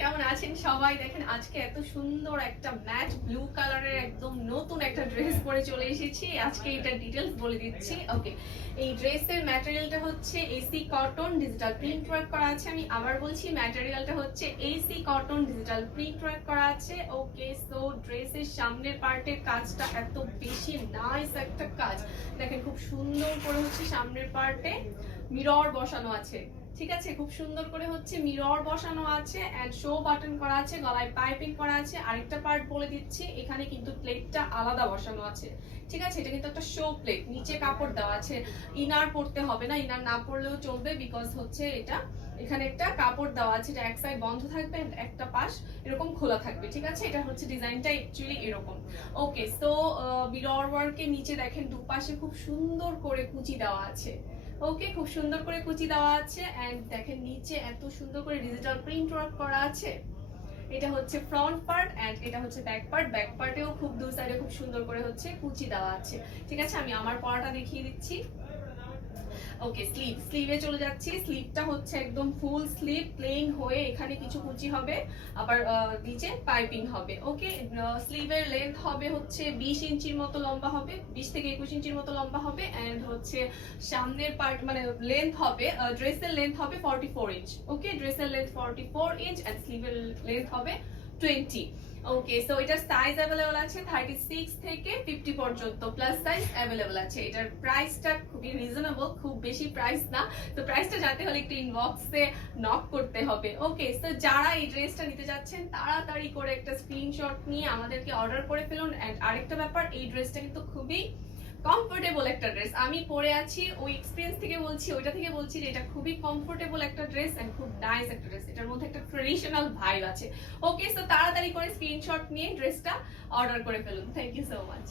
কেমন আছেন সবাই? দেখেন আজকে এত সুন্দর একটা ম্যাট ব্লু কালারের একদম নতুন একটা ড্রেস পরে চলে এসেছি। আজকে এটা ডিটেলস বলে দিচ্ছি। ওকে, এই ড্রেসের ম্যাটেরিয়ালটা হচ্ছে AC cotton, digital print work করা আছে। আমি আবার বলছি, ম্যাটেরিয়ালটা হচ্ছে AC cotton, digital print work করা আছে। ওকে, সো ড্রেসের সামনের পার্টের কাজটা এত বেশি নাইস একটা কাজ। দেখেন খুব সুন্দর করে হচ্ছে সামনের পার্টে মিরর বসানো আছে। ঠিক আছে, খুব সুন্দর করে হচ্ছে মিরর বসানো আছে এন্ড শো বাটন করা আছে, গলায় পাইপিং করা আছে। আরেকটা পার্ট বলে দিচ্ছি, এখানে কিন্তু প্লেটটা আলাদা বসানো আছে। ঠিক আছে, এটা কিন্তু একটা শো প্লেট, নিচে কাপড় দেওয়া আছে। ইনার পরতে হবে না, ইনার না পরলেও চলবে, বিকজ হচ্ছে এটা এখানে একটা কাপড় দেওয়া আছে। এটা এক সাইড বন্ধ থাকবে, একটা পাশ এরকম খোলা থাকবে। ঠিক আছে, এটা হচ্ছে ডিজাইনটা অ্যাকচুয়ালি এরকম। ওকে, সো মিরর ওয়ার্কের নিচে দেখেন দুপাশে খুব সুন্দর করে কুচি দেওয়া আছে। ওকে, খুব সুন্দর করে কুচি দেওয়া আছে এন্ড দেখেন নিচে এত সুন্দর করে ডিজিটাল প্রিন্ট ওয়ার্ক করা আছে। এটা হচ্ছে ফ্রন্ট পার্ট এন্ড এটা হচ্ছে ব্যাক পার্ট। ব্যাক পার্টেও খুব দু সাইডে খুব সুন্দর করে হচ্ছে কুচি দেওয়া আছে। ঠিক আছে, আমি আমার পরাটা দেখিয়ে দিচ্ছি। ওকে, স্লিভে চলে যাচ্ছি। স্লিভটা হচ্ছে একদম ফুল স্লিভ প্লেন হয়ে এখানে কিছু কুচি হবে, আবার নিচে পাইপিং হবে। ওকে, স্লিভের লেন্থ হবে হচ্ছে 20 ইঞ্চির মতো লম্বা হবে, 20 থেকে 21 ইঞ্চির মতো লম্বা হবে এন্ড হচ্ছে সামনের পার্ট মানে লেন্থ হবে, ড্রেসের লেন্থ হবে 44 ইঞ্চ। ওকে, ড্রেসের লেন্থ 44 ইঞ্চ এন্ড স্লিভের লেন্থ হবে 20। ওকে, সো এটার সাইজ अवेलेबल আছে 36 থেকে 50 পর্যন্ত, প্লাস সাইজ अवेलेबल আছে। এটার প্রাইসটা খুবই রিজনেবল, খুব বেশি প্রাইস না। তো প্রাইসটা জানতে হলে একটু ইনবক্সে নক করতে হবে। ওকে, সো যারা এই ড্রেসটা নিতে যাচ্ছেন তাড়াতাড়ি করে একটা স্ক্রিনশট নিয়ে আমাদেরকে অর্ডার করে ফেলুন। এন্ড আরেকটা ব্যাপার, এই ড্রেসটা কিন্তু খুবই কমফোর্টেবল একটা ড্রেস। আমি পরে আছি, ওই এক্সপিরিয়েন্স থেকে বলছি, ওইটা থেকে বলছি যে এটা খুবই কমফোর্টেবল একটা ড্রেস এন্ড খুব নাইস একটা ড্রেস। এটার মধ্যে একটা ট্রেডিশনাল ভাইব আছে। ওকে, সো তাড়াতাড়ি করে স্ক্রিনশট নিয়ে ড্রেসটা অর্ডার করে ফেলুন। Thank you so much.